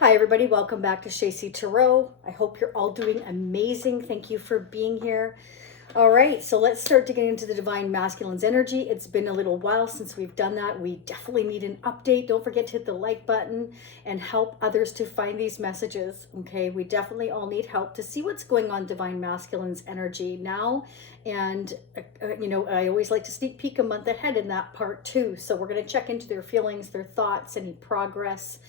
Hi everybody, welcome back to Shacy Tarot. I hope you're all doing amazing. Thank you for being here. All right, so let's start to get into the Divine Masculine's energy. It's been a little while since we've done that. We definitely need an update. Don't forget to hit the like button and help others to find these messages, okay? We definitely all need help to see what's going on Divine Masculine's energy now. And, I always like to sneak peek a month ahead in that part too. So we're going to check into their feelings, their thoughts, any progress,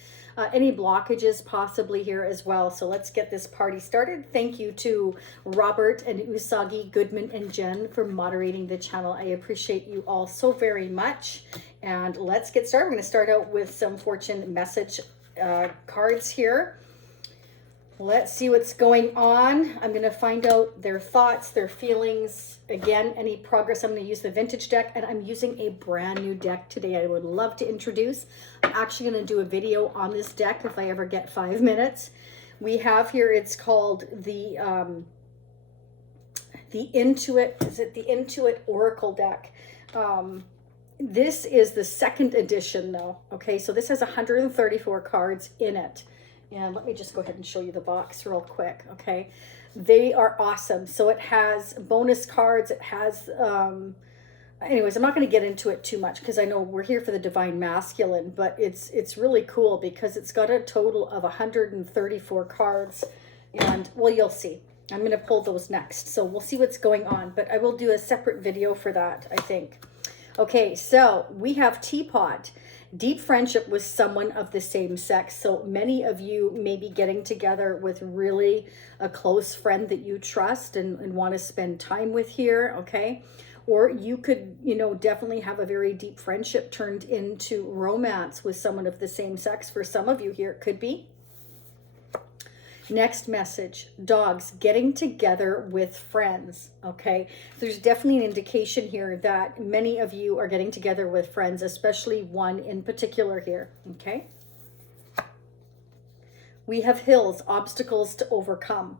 any blockages possibly here as well. So let's get this party started. Thank you to Robert and Usagi, Goodman and Jen for moderating the channel. I appreciate you all so very much. And let's get started. We're going to start out with some fortune message cards here. Let's see what's going on. I'm going to find out their thoughts, their feelings. Again, any progress. I'm going to use the vintage deck, and I'm using a brand new deck today I would love to introduce. I'm actually going to do a video on this deck if I ever get 5 minutes. We have here, it's called the Intuit, is it the Intuit Oracle deck? This is the second edition though. Okay, so this has 134 cards in it. And let me just go ahead and show you the box real quick, okay? They are awesome. So it has bonus cards. It has, anyways, I'm not going to get into it too much because I know we're here for the Divine Masculine, but it's really cool because it's got a total of 134 cards. And, well, you'll see. I'm going to pull those next. So we'll see what's going on, but I will do a separate video for that, I think. Okay, so we have Teapot. Deep friendship with someone of the same sex. So many of you may be getting together with really a close friend that you trust and want to spend time with here, okay? Or you could, definitely have a very deep friendship turned into romance with someone of the same sex. For some of you here, it could be. Next message, dogs getting together with friends, okay? There's definitely an indication here that many of you are getting together with friends, especially one in particular here, okay? We have hills, obstacles to overcome.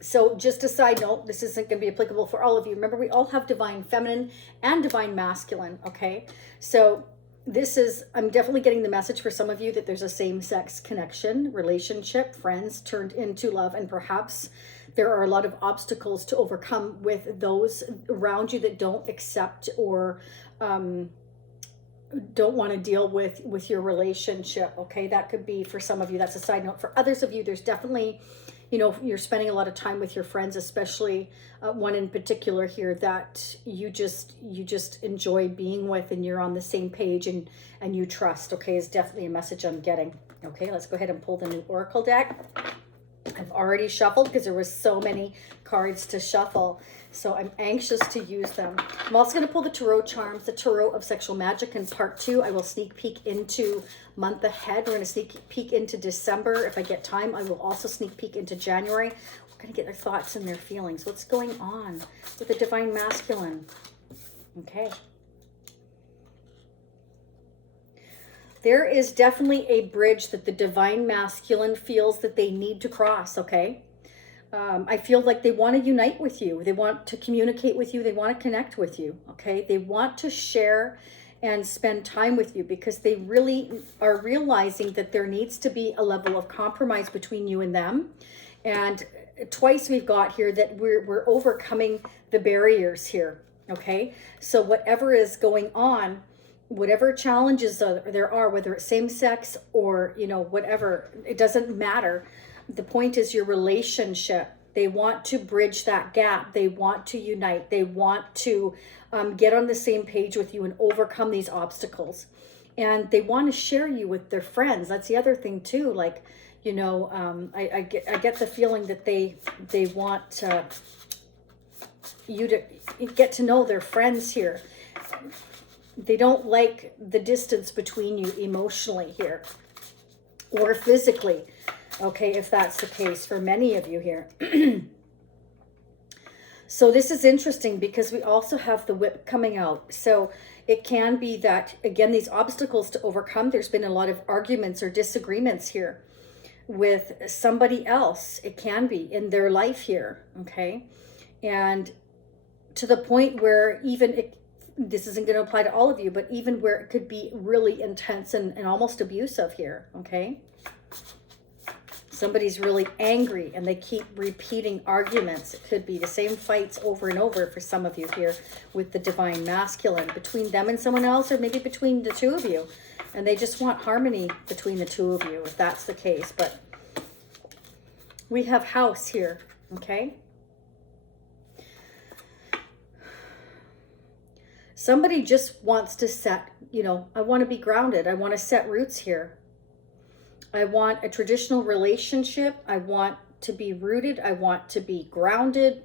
So just a side note, this isn't going to be applicable for all of you. Remember, we all have divine feminine and divine masculine, okay? So this is, I'm definitely getting the message for some of you that there's a same-sex connection, relationship, friends turned into love, and perhaps there are a lot of obstacles to overcome with those around you that don't accept or don't want to deal with your relationship, okay? That could be for some of you. That's a side note. For others of you, there's definitely, you're spending a lot of time with your friends, especially one in particular here that you just enjoy being with, and you're on the same page and you trust, okay, is definitely a message I'm getting. Okay, let's go ahead and pull the new Oracle deck. I've already shuffled because there was so many cards to shuffle, so I'm anxious to use them. I'm also going to pull the Tarot Charms, the Tarot of Sexual Magic in part 2. I will sneak peek into month ahead. We're going to sneak peek into December. If I get time, I will also sneak peek into January. We're going to get their thoughts and their feelings. What's going on with the Divine Masculine? Okay. There is definitely a bridge that the Divine Masculine feels that they need to cross, okay? I feel like they want to unite with you. They want to communicate with you. They want to connect with you, okay? They want to share and spend time with you because they really are realizing that there needs to be a level of compromise between you and them. And twice we've got here that we're overcoming the barriers here, okay? So whatever is going on, whatever challenges there are, whether it's same sex or, whatever, it doesn't matter. The point is your relationship. They want to bridge that gap. They want to unite. They want to get on the same page with you and overcome these obstacles. And they want to share you with their friends. That's the other thing too. Like, I get the feeling that they want you to get to know their friends here. They don't like the distance between you emotionally here or physically. Okay, if that's the case for many of you here. So this is interesting because we also have the whip coming out. So it can be that, again, these obstacles to overcome, there's been a lot of arguments or disagreements here with somebody else. It can be in their life here, okay? And to the point where even this isn't going to apply to all of you, but even where it could be really intense and almost abusive here, okay? Somebody's really angry and they keep repeating arguments. It could be the same fights over and over for some of you here with the divine masculine, between them and someone else, or maybe between the two of you. And they just want harmony between the two of you, if that's the case. But we have house here, okay? Somebody just wants to set, you know, I want to be grounded. I want to set roots here. I want a traditional relationship. I want to be rooted. I want to be grounded.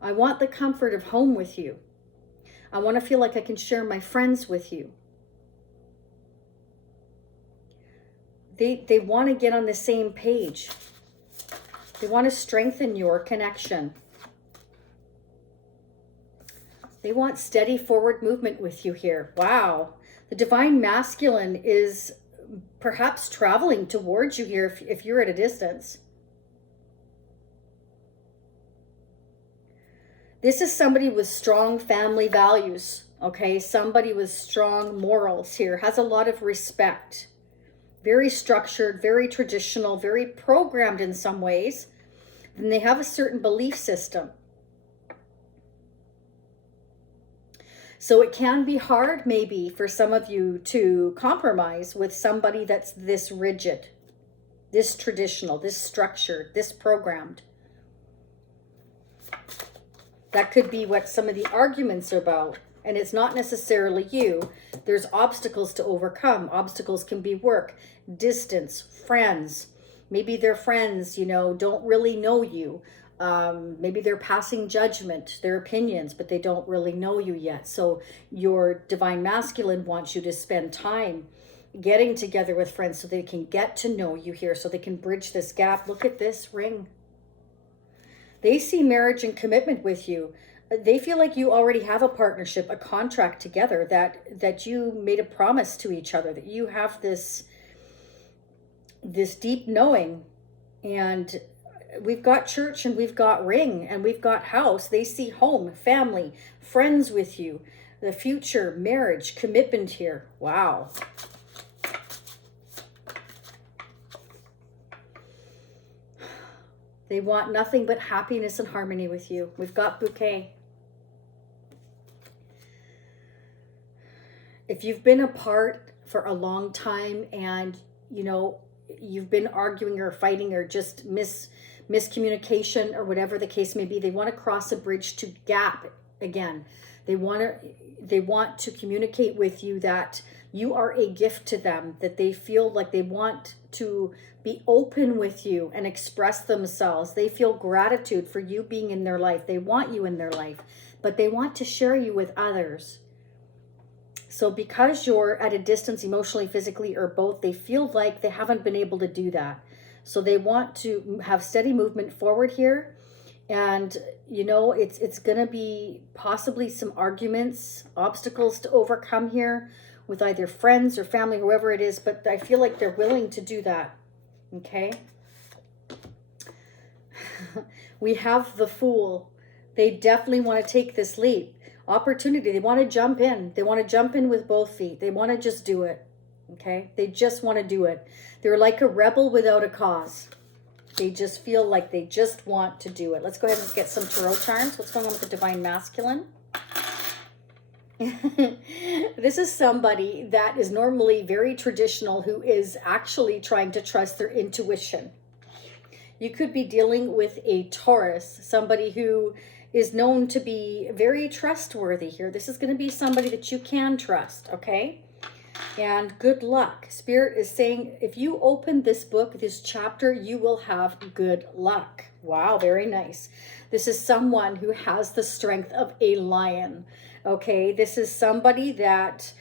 I want the comfort of home with you. I want to feel like I can share my friends with you. They want to get on the same page. They want to strengthen your connection. They want steady forward movement with you here. Wow. The divine masculine is perhaps traveling towards you here if you're at a distance. This is somebody with strong family values, okay? Somebody with strong morals here, has a lot of respect. Very structured, very traditional, very programmed in some ways. And they have a certain belief system. So it can be hard maybe for some of you to compromise with somebody that's this rigid, this traditional, this structured, this programmed. That could be what some of the arguments are about. And it's not necessarily you. There's obstacles to overcome. Obstacles can be work, distance, friends. Maybe their friends, you know, don't really know you. Maybe they're passing judgment, their opinions, but they don't really know you yet. So your divine masculine wants you to spend time getting together with friends so they can get to know you here, so they can bridge this gap. Look at this ring. They see marriage and commitment with you. They feel like you already have a partnership, a contract together, that you made a promise to each other, that you have this deep knowing. And we've got church and we've got ring and we've got house. They see home, family, friends with you, the future, marriage, commitment here. Wow. They want nothing but happiness and harmony with you. We've got bouquet. If you've been apart for a long time and, you know, you've been arguing or fighting or just miscommunication or whatever the case may be, they want to cross a bridge to gap again. They want to communicate with you that you are a gift to them, that they feel like they want to be open with you and express themselves. They feel gratitude for you being in their life. They want you in their life, but they want to share you with others. So because you're at a distance emotionally, physically, or both, they feel like they haven't been able to do that. So they want to have steady movement forward here. And, you know, it's going to be possibly some arguments, obstacles to overcome here with either friends or family, whoever it is. But I feel like they're willing to do that. Okay. We have the Fool. They definitely want to take this leap. Opportunity. They want to jump in. They want to jump in with both feet. They want to just do it. Okay. They just want to do it. They're like a rebel without a cause. They just feel like they just want to do it. Let's go ahead and get some tarot charms. What's going on with the divine masculine? This is somebody that is normally very traditional who is actually trying to trust their intuition. You could be dealing with a Taurus, somebody who is known to be very trustworthy here. This is going to be somebody that you can trust, okay? And good luck. Spirit is saying, if you open this book, this chapter, you will have good luck. Wow, very nice. This is someone who has the strength of a lion. Okay, this is somebody that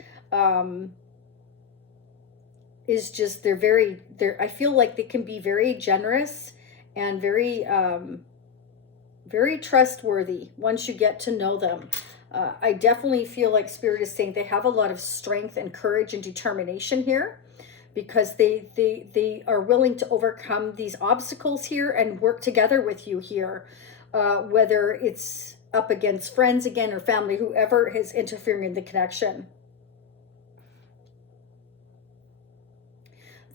is just, I feel like they can be very generous and very trustworthy once you get to know them. I definitely feel like Spirit is saying they have a lot of strength and courage and determination here, because they are willing to overcome these obstacles here and work together with you here, whether it's up against friends again or family, whoever is interfering in the connection.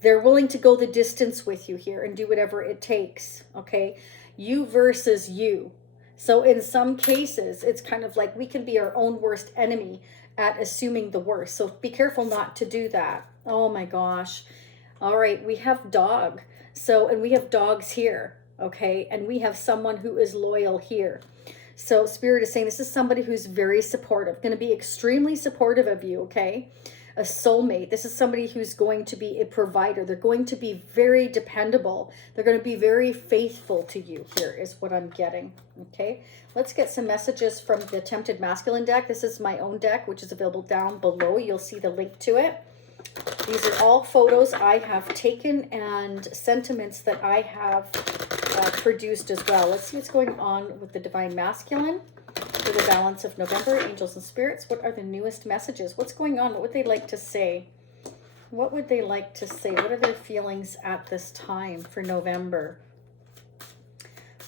They're willing to go the distance with you here and do whatever it takes, okay? You versus you. So in some cases, it's kind of like we can be our own worst enemy at assuming the worst. So be careful not to do that. Oh my gosh. All right, we have dog. So, and we have dogs here, okay? And we have someone who is loyal here. So Spirit is saying this is somebody who's very supportive, going to be extremely supportive of you, okay? A soulmate. This is somebody who's going to be a provider. They're going to be very dependable. They're going to be very faithful to you here is what I'm getting, okay? Let's get some messages from the Tempted Masculine deck. This is my own deck, which is available down below. You'll see the link to it. These are all photos I have taken and sentiments that I have produced as well. Let's see what's going on with the Divine Masculine for the balance of November. Angels and spirits, what are the newest messages? What's going on? What would they like to say? What would they like to say? What are their feelings at this time for November?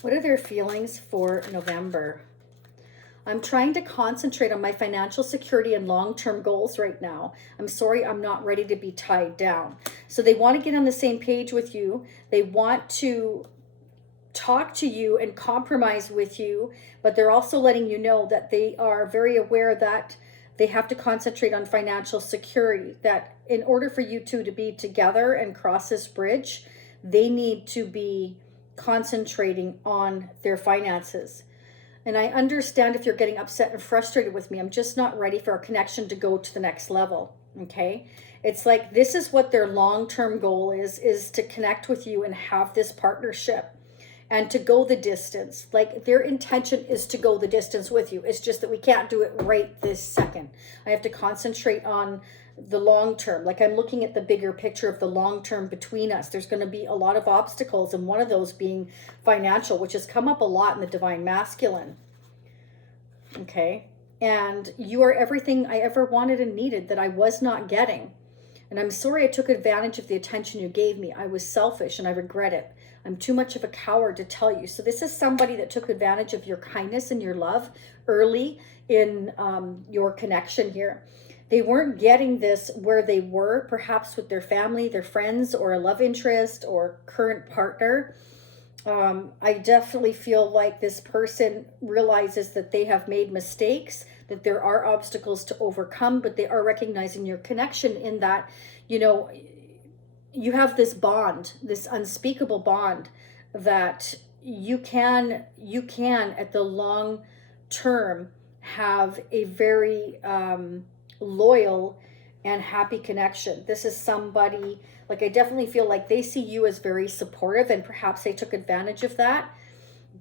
What are their feelings for November? I'm trying to concentrate on my financial security and long-term goals right now. I'm sorry, I'm not ready to be tied down. So they want to get on the same page with you. They want to talk to you and compromise with you, but they're also letting you know that they are very aware that they have to concentrate on financial security, that in order for you two to be together and cross this bridge, they need to be concentrating on their finances. And I understand if you're getting upset and frustrated with me. I'm just not ready for our connection to go to the next level, okay? It's like this is what their long-term goal is to connect with you and have this partnership and to go the distance. Like their intention is to go the distance with you. It's just that we can't do it right this second. I have to concentrate on the long term. Like I'm looking at the bigger picture of the long term between us. There's going to be a lot of obstacles, and one of those being financial, which has come up a lot in the Divine Masculine. Okay. And you are everything I ever wanted and needed that I was not getting. And I'm sorry I took advantage of the attention you gave me. I was selfish and I regret it. I'm too much of a coward to tell you. So this is somebody that took advantage of your kindness and your love early in your connection here. They weren't getting this where they were, perhaps with their family, their friends, or a love interest or current partner. I definitely feel like this person realizes that they have made mistakes, that there are obstacles to overcome, but they are recognizing your connection in that, you know, you have this bond, this unspeakable bond that you can at the long term have a very loyal and happy connection. This is somebody, like I definitely feel like they see you as very supportive, and perhaps they took advantage of that,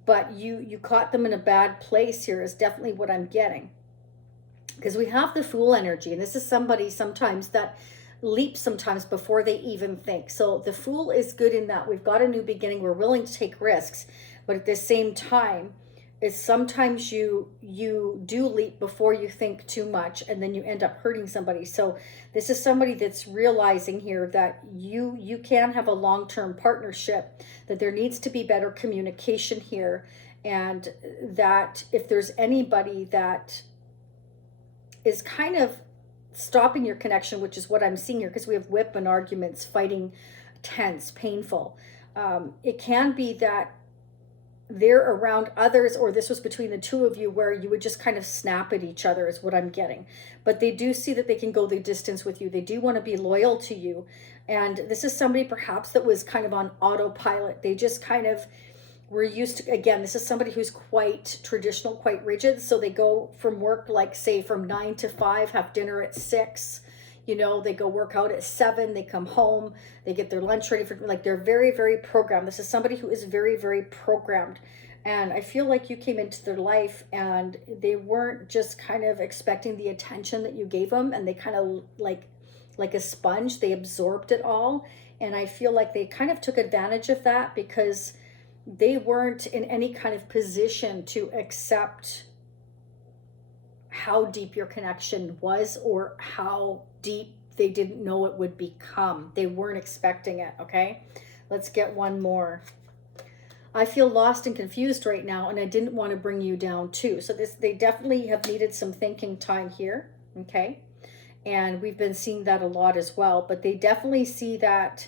but you caught them in a bad place here is definitely what I'm getting. Because we have the Fool energy, and this is somebody sometimes that leaps sometimes before they even think. So the Fool is good in that we've got a new beginning, we're willing to take risks, but at the same time, is sometimes you do leap before you think too much, and then you end up hurting somebody. So this is somebody that's realizing here that you can have a long-term partnership, that there needs to be better communication here, and that if there's anybody that is kind of stopping your connection, which is what I'm seeing here, because we have whip and arguments, fighting, tense, painful. It can be that they're around others, or this was between the two of you where you would just kind of snap at each other is what I'm getting. But they do see that they can go the distance with you. They do want to be loyal to you. And this is somebody perhaps that was kind of on autopilot. They just kind of were used to, again, this is somebody who's quite traditional, quite rigid. So they go from work, like say from 9 to 5, have dinner at 6. You know, they go work out at 7, they come home, they get their lunch ready for, like they're very, very programmed. This is somebody who is very, very programmed. And I feel like you came into their life and they weren't just kind of expecting the attention that you gave them, and they kind of like a sponge, they absorbed it all. And I feel like they kind of took advantage of that because they weren't in any kind of position to accept how deep your connection was, or how deep they didn't know it would become. They weren't expecting it, okay? Let's get one more. I feel lost and confused right now, and I didn't want to bring you down too. So they definitely have needed some thinking time here, okay? And we've been seeing that a lot as well, but they definitely see that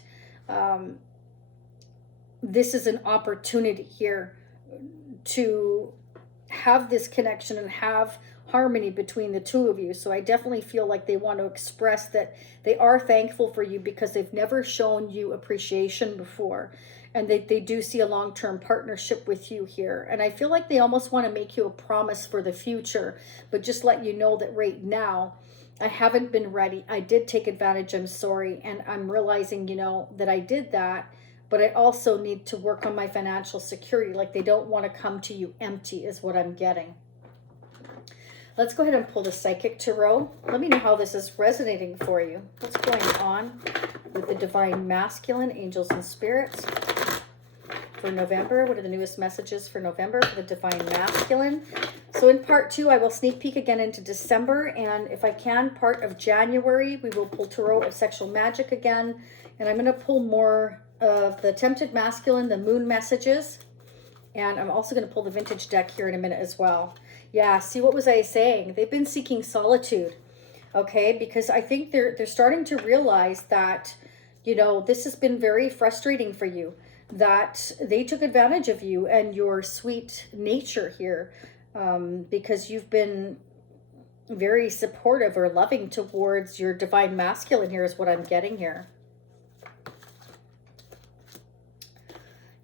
This is an opportunity here to have this connection and have harmony between the two of you. So I definitely feel like they want to express that they are thankful for you because they've never shown you appreciation before. And they do see a long-term partnership with you here. And I feel like they almost want to make you a promise for the future, but just let you know that right now, I haven't been ready. I did take advantage. I'm sorry. And I'm realizing, you know, that I did that, but I also need to work on my financial security. Like they don't want to come to you empty is what I'm getting. Let's go ahead and pull the Psychic Tarot. Let me know how this is resonating for you. What's going on with the Divine Masculine, Angels and Spirits for November? What are the newest messages for November for the Divine Masculine? So in part 2, I will sneak peek again into December. And if I can, part of January, we will pull Tarot of Sexual Magic again. And I'm going to pull more of the Tempted Masculine, the Moon messages. And I'm also going to pull the Vintage deck here in a minute as well. Yeah, see, what was I saying? They've been seeking solitude, okay? Because I think they're starting to realize that, you know, this has been very frustrating for you, that they took advantage of you and your sweet nature here, because you've been very supportive or loving towards your Divine Masculine here is what I'm getting here.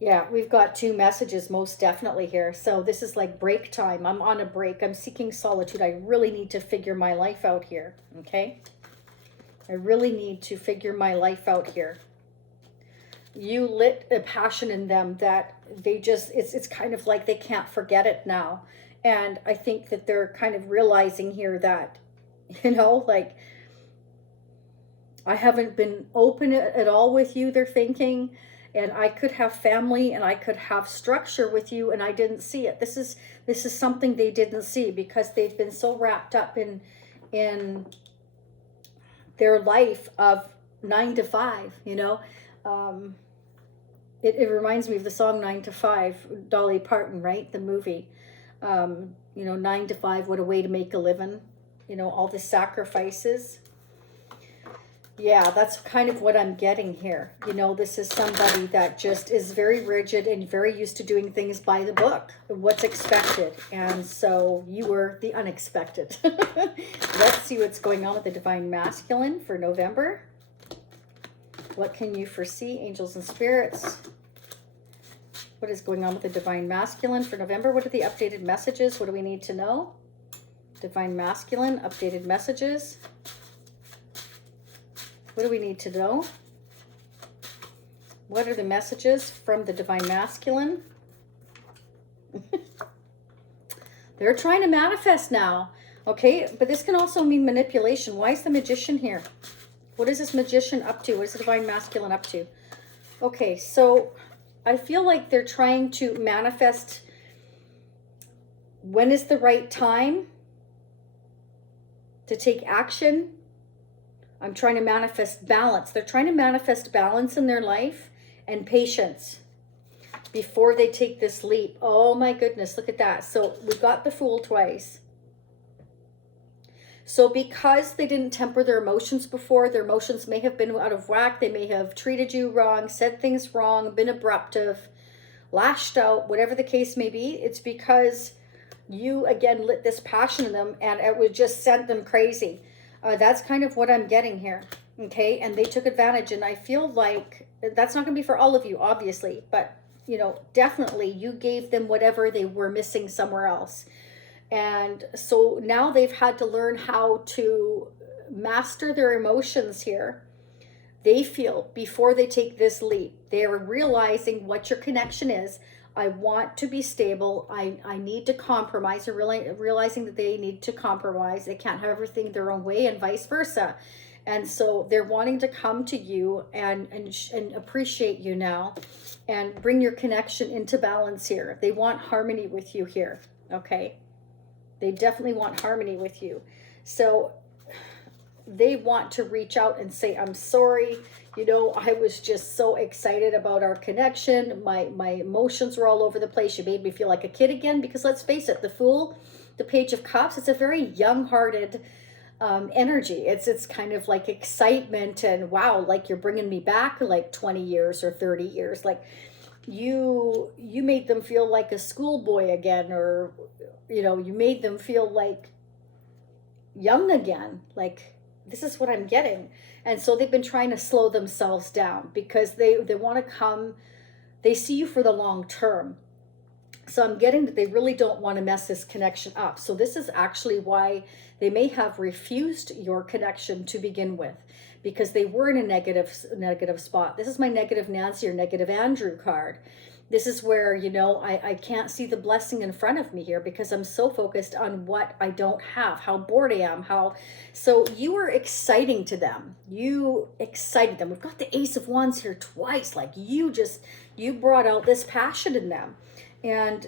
Yeah, we've got 2 messages most definitely here. So this is like break time. I'm on a break. I'm seeking solitude. I really need to figure my life out here, okay? I really need to figure my life out here. You lit a passion in them that they just, it's kind of like they can't forget it now. And I think that they're kind of realizing here that, you know, like, I haven't been open at all with you, they're thinking. And I could have family and I could have structure with you and I didn't see it. This is something they didn't see because they've been so wrapped up in their life of 9 to 5, you know. It reminds me of the song 9 to 5, Dolly Parton, right? The movie. You know, 9 to 5, what a way to make a living. You know, all the sacrifices. Yeah, that's kind of what I'm getting here. You know, this is somebody that just is very rigid and very used to doing things by the book, what's expected. And so you were the unexpected. Let's see what's going on with the Divine Masculine for November. What can you foresee, angels and spirits? What is going on with the Divine Masculine for November? What are the updated messages? What do we need to know? Divine Masculine, updated messages. What do we need to know? What are the messages from the Divine Masculine? They're trying to manifest now. Okay, but this can also mean manipulation. Why is the Magician here? What is this Magician up to? What is the Divine Masculine up to? Okay, so I feel like they're trying to manifest when is the right time to take action. I'm trying to manifest balance. They're trying to manifest balance in their life and patience before they take this leap. Oh my goodness, look at that. So we've got the Fool twice. So because they didn't temper their emotions before, their emotions may have been out of whack. They may have treated you wrong, said things wrong, been abruptive, lashed out, whatever the case may be. It's because you, again, lit this passion in them and it would just send them crazy. That's kind of what I'm getting here, okay? And they took advantage, and I feel like that's not going to be for all of you, obviously, but, you know, definitely you gave them whatever they were missing somewhere else. And so now they've had to learn how to master their emotions here. They feel before they take this leap, they're realizing what your connection is. I want to be stable. I need to compromise. They're realizing that they need to compromise. They can't have everything their own way and vice versa. And so they're wanting to come to you and appreciate you now and bring your connection into balance here. They want harmony with you here, okay? They definitely want harmony with you. So they want to reach out and say, I'm sorry. You know, I was just so excited about our connection. My emotions were all over the place. You made me feel like a kid again, because let's face it, the Fool, the Page of Cups, it's a very young-hearted energy. It's kind of like excitement and wow, like you're bringing me back like 20 years or 30 years. Like you made them feel like a schoolboy again, or you made them feel like young again. Like, this is what I'm getting. And so they've been trying to slow themselves down because they want to come, they see you for the long term. So I'm getting that they really don't want to mess this connection up. So this is actually why they may have refused your connection to begin with, because they were in a negative spot. This is my negative Nancy or negative Andrew card. This is where, I can't see the blessing in front of me here because I'm so focused on what I don't have, how bored I am, so you were exciting to them. You excited them. We've got the Ace of Wands here twice. Like you brought out this passion in them. And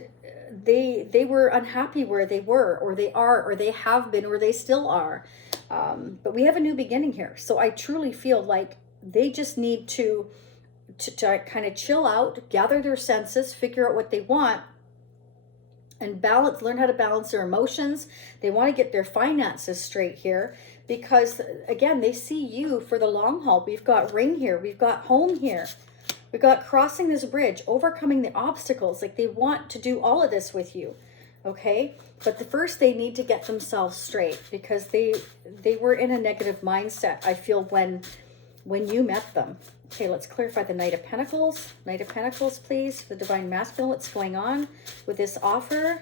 they were unhappy where they were, or they are, or they have been, or they still are. But we have a new beginning here. So I truly feel like they just need to kind of chill out, gather their senses, figure out what they want, and learn how to balance their emotions. They want to get their finances straight here because, again, they see you for the long haul. We've got ring here. We've got home here. We got crossing this bridge, overcoming the obstacles. Like they want to do all of this with you, okay? But first they need to get themselves straight because they were in a negative mindset, I feel, when you met them. Okay, let's clarify the Knight of Pentacles. Knight of Pentacles, please. The Divine Masculine, what's going on with this offer?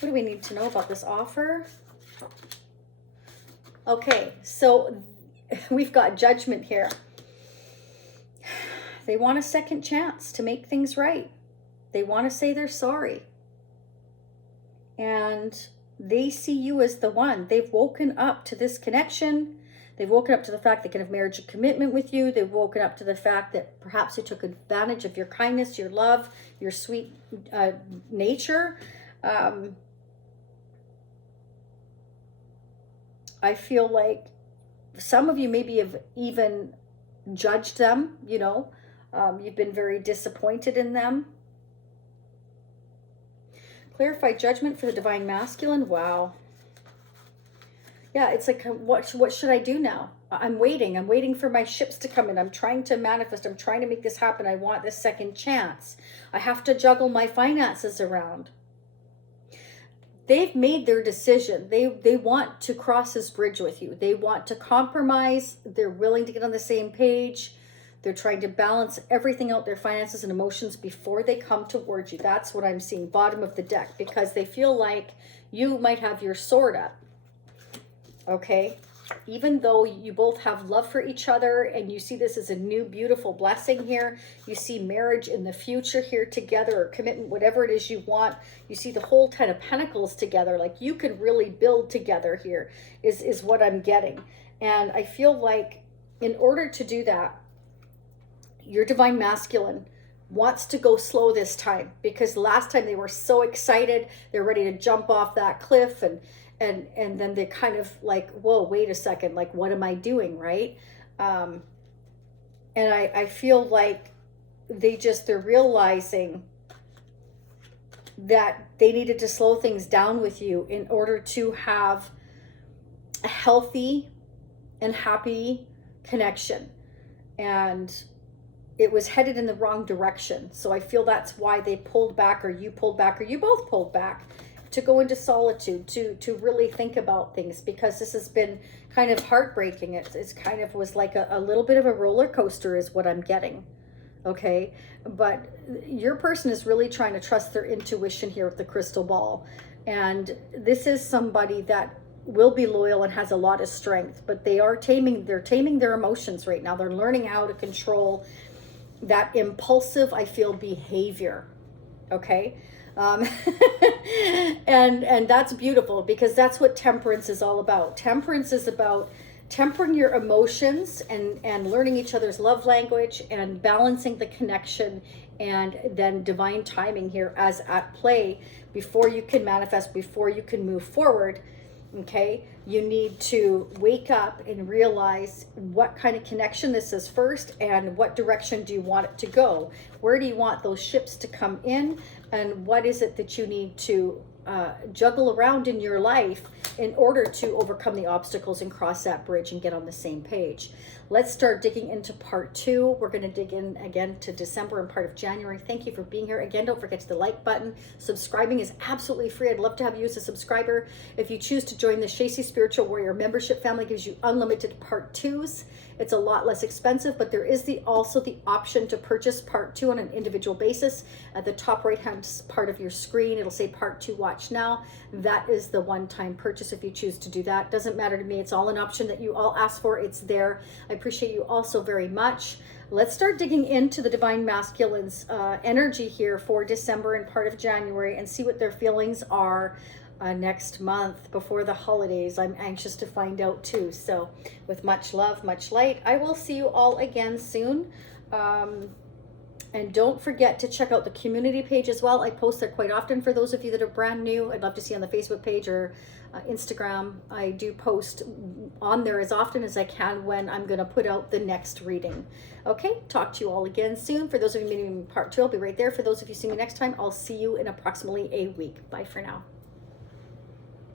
What do we need to know about this offer? Okay, so we've got Judgment here. They want a second chance to make things right. They want to say they're sorry. And they see you as the one. They've woken up to this connection. They've woken up to the fact they can have marriage and commitment with you. They've woken up to the fact that perhaps they took advantage of your kindness, your love, your sweet nature. I feel like some of you maybe have even judged them, you've been very disappointed in them. Clarify Judgment for the Divine Masculine. Wow. Yeah, it's like, what should I do now? I'm waiting for my ships to come in. I'm trying to manifest. I'm trying to make this happen. I want this second chance. I have to juggle my finances around. They've made their decision. They want to cross this bridge with you. They want to compromise. They're willing to get on the same page. They're trying to balance everything out, their finances and emotions, before they come towards you. That's what I'm seeing, bottom of the deck, because they feel like you might have your sword up. Okay? Even though you both have love for each other and you see this as a new beautiful blessing here, you see marriage in the future here together, or commitment, whatever it is you want. You see the whole Ten of Pentacles together. Like you could really build together here is what I'm getting. And I feel like in order to do that, your Divine Masculine wants to go slow this time, because last time they were so excited, they're ready to jump off that cliff, and then they're kind of like, whoa, wait a second, like, what am I doing, right? And I feel like they're realizing that they needed to slow things down with you in order to have a healthy and happy connection. And it was headed in the wrong direction. So I feel that's why they pulled back, or you pulled back, or you both pulled back, to go into solitude, to really think about things, because this has been kind of heartbreaking. It's kind of was like a little bit of a roller coaster is what I'm getting. Okay, but your person is really trying to trust their intuition here with the crystal ball. And this is somebody that will be loyal and has a lot of strength, but they're taming their emotions right now. They're learning how to control that impulsive, I feel, behavior. Okay. And that's beautiful, because that's what temperance is all about. Temperance is about tempering your emotions and learning each other's love language and balancing the connection, and then divine timing here as at play before you can manifest, before you can move forward. Okay, you need to wake up and realize what kind of connection this is first, and what direction do you want it to go? Where do you want those ships to come in? And what is it that you need to juggle around in your life in order to overcome the obstacles and cross that bridge and get on the same page. Let's start digging into part 2. We're going to dig in again to December and part of January. Thank you for being here. Again, don't forget the like button. Subscribing is absolutely free. I'd love to have you as a subscriber. If you choose to join the Shacy Spiritual Warrior membership family, gives you unlimited part 2s. It's a lot less expensive, but there is also the option to purchase part 2 on an individual basis. At the top right hand part of your screen, it'll say part 2 watch now. That is the one-time purchase if you choose to do that. Doesn't matter to me. It's all an option that you all ask for. It's there. I appreciate you all so very much. Let's start digging into the Divine Masculine's energy here for December and part of January and see what their feelings are next month before the holidays. I'm anxious to find out too. So with much love, much light, I will see you all again soon. And don't forget to check out the community page as well. I post there quite often for those of you that are brand new. I'd love to see on the Facebook page or Instagram. I do post on there as often as I can when I'm going to put out the next reading. Okay, talk to you all again soon. For those of you meeting me in part 2, I'll be right there. For those of you see me next time, I'll see you in approximately a week. Bye for now.